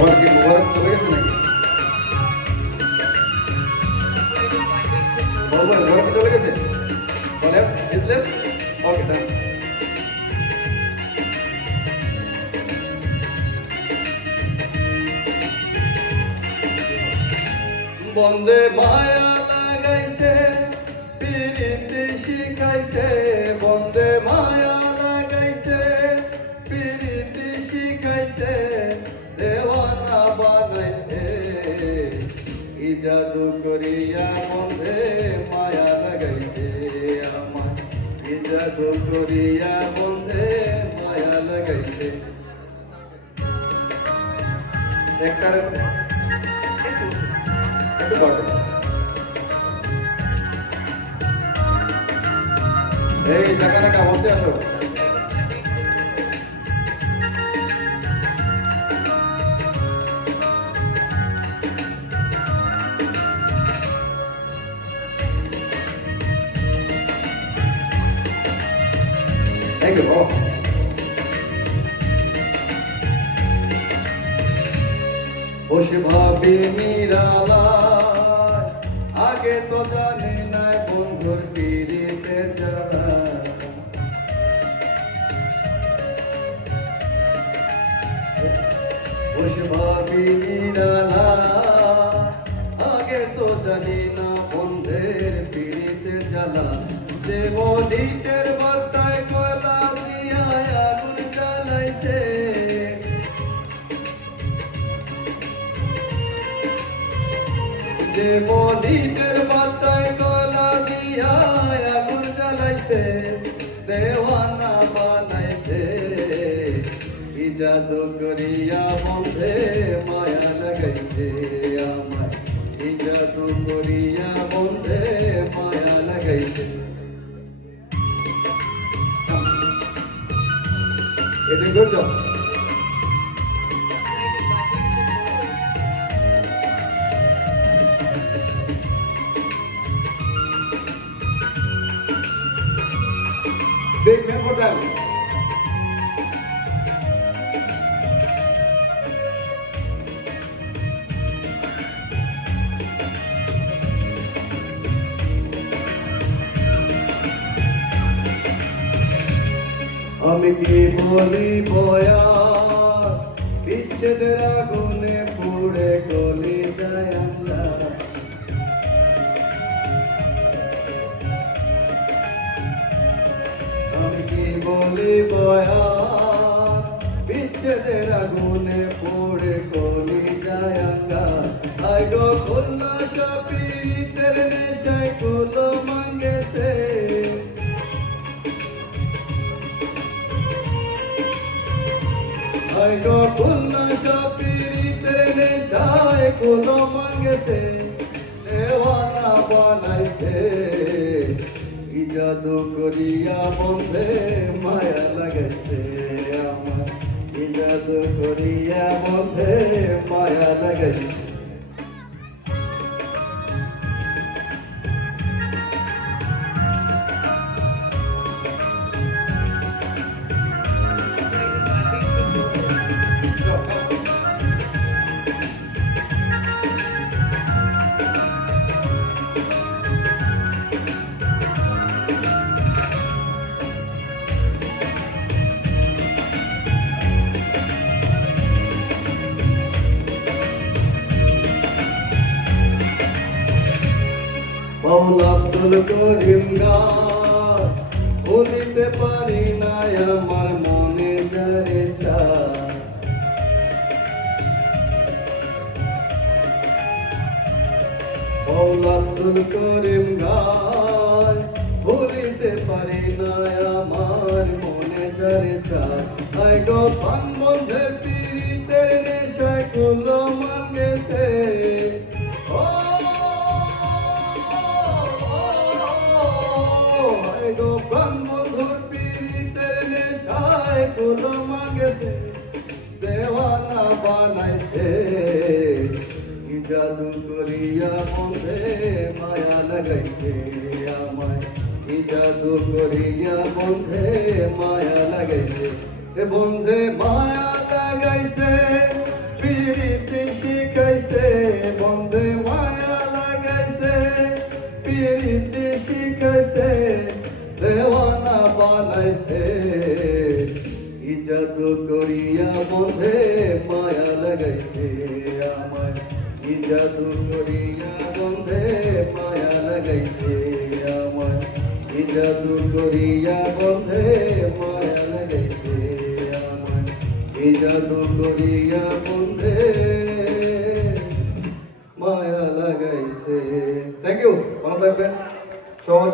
সবার মোবারক চলে গেছে নাকি মোবারক চলে গেছে বলে ইসলাম ওকে ডান বন্দে মায়া করিয়া বন্দে মায়া লাগাইছে আমার কি জাদু করিয়া বন্দে মায়া লাগাইছে। একটা, একটু বড়। এই, টাকা টাকা, বসে আসো Bob. বসে ভাবে নিরালায় আগে তো জানি না বন্ধুর পিড়িতে জ্বালা যে মনিটের বার্তায় যে মদিনের বাতায় গলা দিয়া আগুন জ্বালাইছে, দেওয়ানা বানাইছে। কি জাদু করিয়া বন্ধে মায়া লাগাইছে আমার কি জাদু করিয়া বন্ধে মায়া লাগাইছে। এটা গুড them. আমি কি বলি বয়া বিচ্ছেদের আগুনে আমি কি বলি বয়া বিচ্ছেদের আগুনে পড়ে কলি যায় আঙ্গা আই গো খুলনা শপিতের নেশায় কুলো মাঙ্গেছে। আই গো খুলনা শপিতের নেশায় কুলো মাঙ্গেছে। দেওয়ানা বানাইছে জাদু করিয়া বন্ধে মায়া লাগাইছে বাউল আব্দুল করিম ভুলিতে পারি না আমার মনে যারে বাউল আব্দুল করিম পারি না আমার মনে যারে চায় জাদু করিয়া মনে মায়া লাগাইতে আমায়। কি জাদু করিয়া বন্ধে মায়া লাগাইছে এ বন্ধে মায়া লাগাইছে পিড়িতে শিখাইছে, বন্ধে মায়া লাগাইছে পিড়িতে শিখাইছে, দেওয়ানা বানাইছে। কি জাদু করিয়া বন্ধে মায়া লাগাইছে আমায়। জাদু করিয়া বন্ধে মায়া লাগাইছে আমার কি জাদু করিয়া বন্ধে মায়া লাগাইছে আমার কি জাদু করিয়া বন্ধে মায়া লাগাইছে। থ্যাংক ইউ ভালো থাকবেন। সবাই